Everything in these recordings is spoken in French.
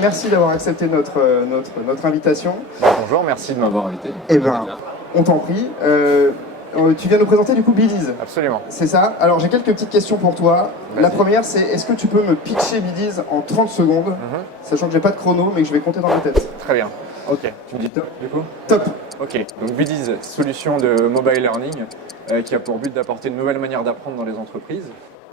merci d'avoir accepté notre invitation. Bonjour, merci de m'avoir invité. Eh ben, on t'en prie. Tu viens nous présenter du coup Biddies. Absolument. C'est ça. Alors j'ai quelques petites questions pour toi. La première c'est, est-ce que tu peux me pitcher Biddies en 30 secondes, sachant que j'ai pas de chrono mais que je vais compter dans ma tête. Très bien. Ok, tu me dis top du coup? Top. Ok, donc Biddies, solution de mobile learning qui a pour but d'apporter une nouvelle manière d'apprendre dans les entreprises.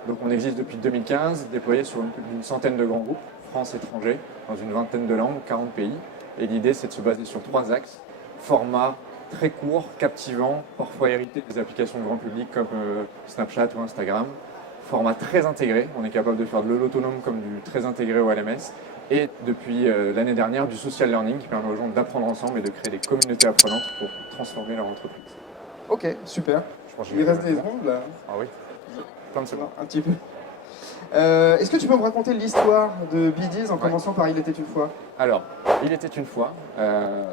Donc on existe depuis 2015, déployé sur une centaine de grands groupes, France, étrangers, dans une vingtaine de langues, 40 pays. Et l'idée c'est de se baser sur 3 axes. Format très court, captivant, parfois hérité des applications de grand public comme Snapchat ou Instagram. Format très intégré, on est capable de faire de l'autonome comme du très intégré au LMS. Et depuis l'année dernière, du social learning qui permet aux gens d'apprendre ensemble et de créer des communautés apprenantes pour transformer leur entreprise. Ok, super. Je pense que Il reste des secondes là. Ah oui, plein de secondes. Un petit peu. Est-ce que tu peux me raconter l'histoire de Biddies en commençant par Il était une fois? Alors, il était une fois,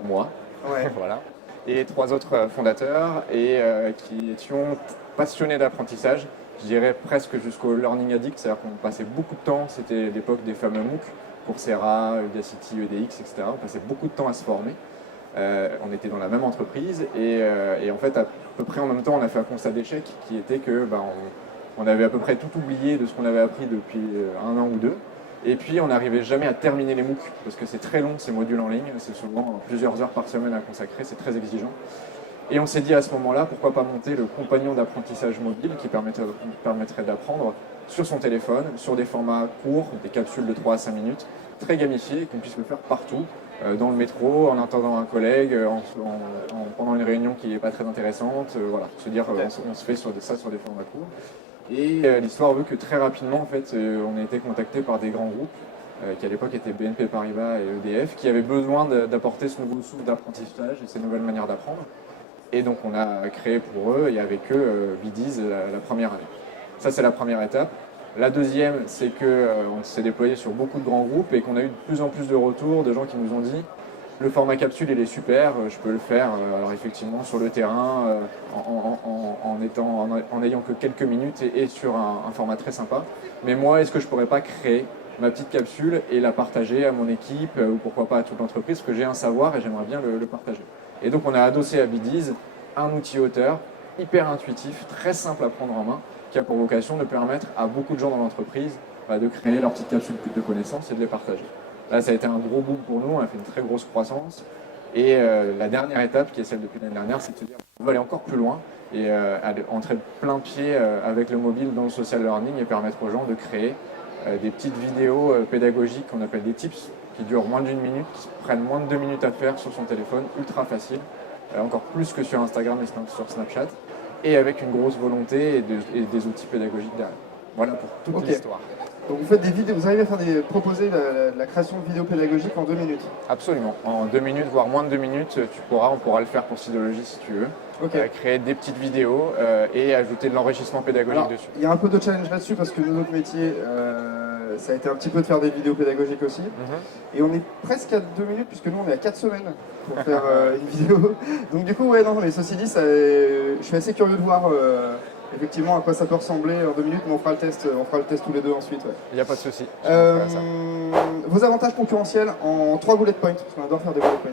moi, Ouais. voilà, et 3 autres fondateurs et qui étions passionnés d'apprentissage, je dirais presque jusqu'au learning addict, c'est-à-dire qu'on passait beaucoup de temps, c'était l'époque des fameux MOOC, Coursera, Udacity, EDX, etc. On passait beaucoup de temps à se former. On était dans la même entreprise et en fait, à peu près en même temps, on a fait un constat d'échec qui était que on avait à peu près tout oublié de ce qu'on avait appris depuis 1 an ou 2. Et puis, on n'arrivait jamais à terminer les MOOC parce que c'est très long ces modules en ligne, c'est souvent plusieurs heures par semaine à consacrer, c'est très exigeant. Et on s'est dit à ce moment-là, pourquoi pas monter le compagnon d'apprentissage mobile qui permettrait d'apprendre sur son téléphone, sur des formats courts, des capsules de 3 à 5 minutes, très gamifiés, qu'on puisse le faire partout, dans le métro, en attendant un collègue, pendant une réunion qui n'est pas très intéressante, voilà, se dire on se fait ça sur des formats courts. Et l'histoire veut que très rapidement, en fait, on a été contacté par des grands groupes, qui à l'époque étaient BNP Paribas et EDF, qui avaient besoin d'apporter ce nouveau souffle d'apprentissage et ces nouvelles manières d'apprendre. Et donc on a créé pour eux et avec eux Biddies la première année. Ça c'est la première étape. La deuxième, c'est qu'on s'est déployé sur beaucoup de grands groupes et qu'on a eu de plus en plus de retours de gens qui nous ont dit le format capsule il est super, je peux le faire alors effectivement sur le terrain en ayant que quelques minutes et sur un format très sympa. Mais moi, est-ce que je pourrais pas créer ma petite capsule et la partager à mon équipe ou pourquoi pas à toute l'entreprise, parce que j'ai un savoir et j'aimerais bien le partager. Et donc on a adossé à Biddies un outil auteur hyper intuitif, très simple à prendre en main, qui a pour vocation de permettre à beaucoup de gens dans l'entreprise de créer leur petite capsule de connaissances et de les partager. Là, ça a été un gros boom pour nous, on a fait une très grosse croissance. Et la dernière étape, qui est celle depuis l'année dernière, c'est de se dire qu'on va aller encore plus loin et entrer plein pied avec le mobile dans le social learning et permettre aux gens de créer des petites vidéos pédagogiques qu'on appelle des tips, qui durent moins d'1 minute, qui prennent moins de 2 minutes à faire sur son téléphone, ultra facile, encore plus que sur Instagram et sur Snapchat, et avec une grosse volonté et des outils pédagogiques derrière. Voilà pour toute l'histoire. Donc vous faites des vidéos, vous arrivez à proposer la création de vidéos pédagogiques en 2 minutes? Absolument, en 2 minutes, voire moins de 2 minutes, on pourra le faire pour Synology si tu veux. Créer des petites vidéos et ajouter de l'enrichissement pédagogique dessus. Il y a un peu de challenge là-dessus parce que notre métier, ça a été un petit peu de faire des vidéos pédagogiques aussi. Et on est presque à 2 minutes puisque nous on est à 4 semaines pour faire une vidéo. Donc du coup, ouais, non, mais ceci dit, je suis assez curieux de voir effectivement à quoi ça peut ressembler en 2 minutes, mais on fera le test tous les deux ensuite. Il n'y a pas de souci. Vos avantages concurrentiels en 3 bullet points, parce qu'on adore faire des bullet points.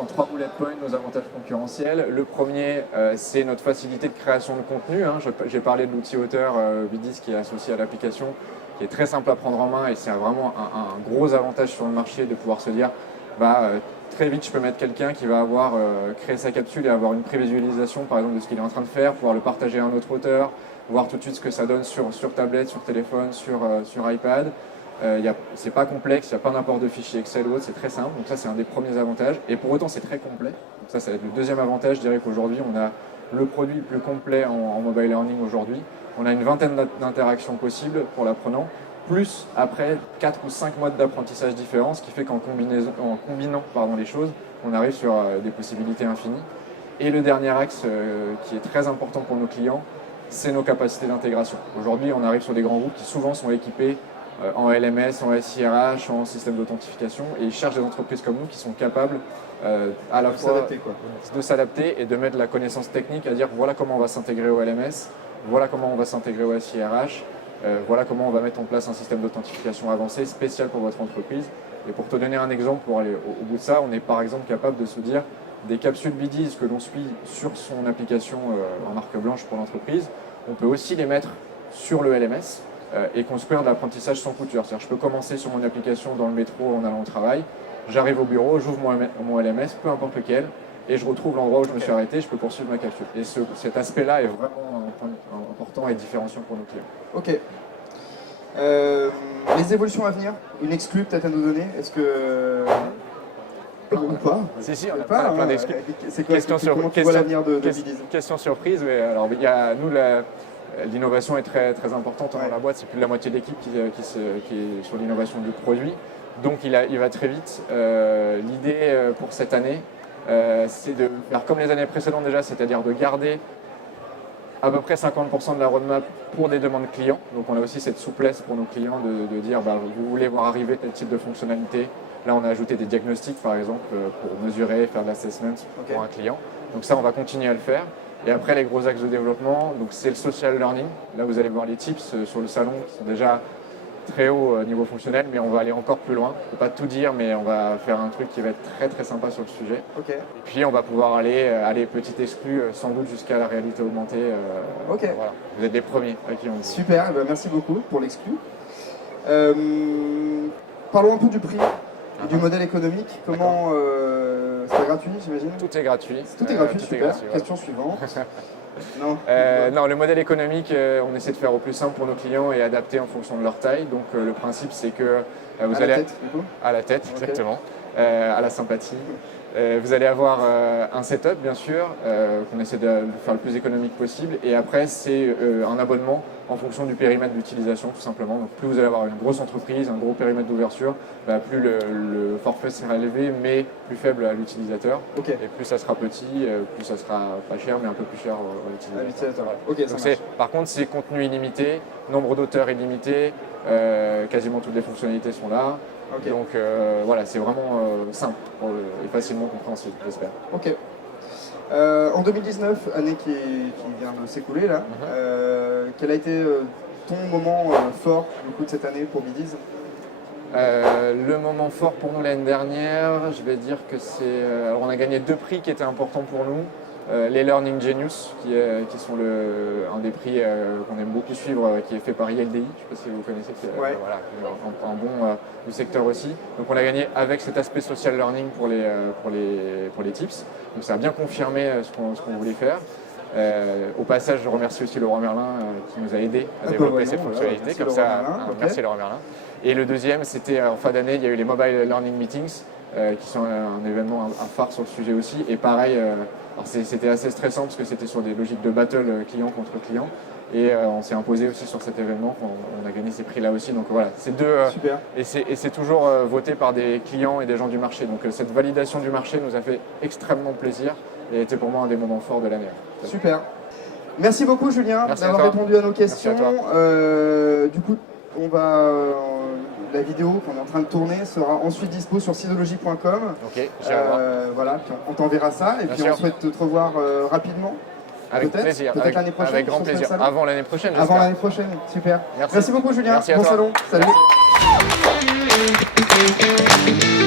En 3 bullet points, nos avantages concurrentiels. Le premier, c'est notre facilité de création de contenu. J'ai parlé de l'outil auteur Biddies qui est associé à l'application, qui est très simple à prendre en main et c'est vraiment un gros avantage sur le marché de pouvoir se dire très vite je peux mettre quelqu'un qui va avoir créé sa capsule et avoir une prévisualisation par exemple de ce qu'il est en train de faire, pouvoir le partager à un autre auteur, voir tout de suite ce que ça donne sur tablette, sur téléphone, sur iPad. C'est pas complexe, il n'y a pas d'import de fichiers Excel ou autre, c'est très simple. Donc ça c'est un des premiers avantages. Et pour autant c'est très complet. Donc ça va être le deuxième avantage. Je dirais qu'aujourd'hui on a le produit le plus complet en mobile learning aujourd'hui. On a une vingtaine d'interactions possibles pour l'apprenant, plus après 4 ou 5 modes d'apprentissage différents, ce qui fait qu'en combinant les choses, on arrive sur des possibilités infinies. Et le dernier axe qui est très important pour nos clients, c'est nos capacités d'intégration. Aujourd'hui on arrive sur des grands groupes qui souvent sont équipés en LMS, en SIRH, en système d'authentification, et ils cherchent des entreprises comme nous qui sont capables à la fois de s'adapter et de mettre la connaissance technique à dire voilà comment on va s'intégrer au LMS, voilà comment on va s'intégrer au SIRH, voilà comment on va mettre en place un système d'authentification avancé spécial pour votre entreprise. Et pour te donner un exemple, pour aller au bout de ça, on est par exemple capable de se dire des capsules Bdiz que l'on suit sur son application en marque blanche pour l'entreprise, on peut aussi les mettre sur le LMS et construire de l'apprentissage sans couture. C'est-à-dire, je peux commencer sur mon application dans le métro en allant au travail, j'arrive au bureau, j'ouvre mon LMS, peu importe lequel, et je retrouve l'endroit où je me suis arrêté, je peux poursuivre ma capsule. Et cet aspect-là est vraiment un point important et différenciant pour nos clients. Ok. Les évolutions à venir, une exclue peut-être à nous donner. Est-ce que... Ou pas? Si, on a pas, plein d'exclus. C'est quoi, comment tu vois l'avenir de Bdiz? Question surprise, mais alors nous, l'innovation est très, très importante dans la boîte. C'est plus de la moitié de l'équipe qui est sur l'innovation du produit. Donc il va très vite. L'idée pour cette année, c'est de faire comme les années précédentes déjà, c'est-à-dire de garder à peu près 50% de la roadmap pour des demandes clients. Donc on a aussi cette souplesse pour nos clients de dire vous voulez voir arriver tel type de fonctionnalité. Là on a ajouté des diagnostics par exemple pour mesurer, faire de l'assessment pour un client. Donc ça on va continuer à le faire. Et après les gros axes de développement, donc c'est le social learning. Là vous allez voir les tips sur le salon qui sont déjà très haut niveau fonctionnel, mais on va aller encore plus loin. Je ne peux pas tout dire, mais on va faire un truc qui va être très très sympa sur le sujet. Okay. Et puis on va pouvoir aller petit exclu, sans doute jusqu'à la réalité augmentée. Okay. Voilà. Vous êtes les premiers à qui on dit. Super, merci beaucoup pour l'exclu. Parlons un peu du prix et du modèle économique. Comment c'est gratuit, j'imagine? Tout est gratuit. Tout est gratuit, super. Gratuit, Question suivante. Non, le modèle économique, on essaie de faire au plus simple pour nos clients et adapter en fonction de leur taille. Donc le principe, c'est que vous allez... la tête, du coup. À la tête, exactement. À la sympathie. Vous allez avoir un setup, bien sûr, qu'on essaie de faire le plus économique possible. Et après, c'est un abonnement en fonction du périmètre d'utilisation, tout simplement. Donc plus vous allez avoir une grosse entreprise, un gros périmètre d'ouverture, plus le forfait sera élevé, mais plus faible à l'utilisateur. Okay. Et plus ça sera petit, plus ça sera pas cher, mais un peu plus cher à l'utilisateur. Voilà. Okay, donc par contre, c'est contenu illimité, nombre d'auteurs illimité, quasiment toutes les fonctionnalités sont là. Okay. Donc voilà, c'est vraiment simple et facilement compréhensible, j'espère. Ok. En 2019, année qui vient de s'écouler là, quel a été ton moment fort du coup de cette année pour Bdiz? Le moment fort pour nous l'année dernière, je vais dire que c'est... on a gagné 2 prix qui étaient importants pour nous. Les Learning Genius, qui sont un des prix qu'on aime beaucoup suivre, qui est fait par ILDI, je ne sais pas si vous connaissez, ouais. Voilà, un bon du secteur aussi. Donc on l'a gagné avec cet aspect social learning pour les tips. Donc ça a bien confirmé ce qu'on voulait faire. Au passage, je remercie aussi Leroy Merlin qui nous a aidés à développer cette fonctionnalité. Comme ça, merci Leroy Merlin. Et le deuxième, c'était en fin d'année, il y a eu les Mobile Learning Meetings, qui sont un événement, un phare sur le sujet aussi. Et pareil, c'était assez stressant parce que c'était sur des logiques de battle client contre client. Et on s'est imposé aussi sur cet événement, on a gagné ces prix-là aussi. Donc voilà, c'est deux. Super. Et c'est toujours voté par des clients et des gens du marché. Donc cette validation du marché nous a fait extrêmement plaisir et était pour moi un des moments forts de l'année. Super. Merci beaucoup Julien d'avoir répondu à nos questions. Du coup, la vidéo qu'on est en train de tourner sera ensuite dispo sur sidologie.com. Ok, voilà, puis on t'enverra ça et puis on souhaite te revoir rapidement. Avec plaisir, peut-être l'année prochaine. Avec grand plaisir. Avant l'année prochaine, Avant l'année prochaine, super. Merci beaucoup Julien. Merci à bon toi. salon. Salut. Merci.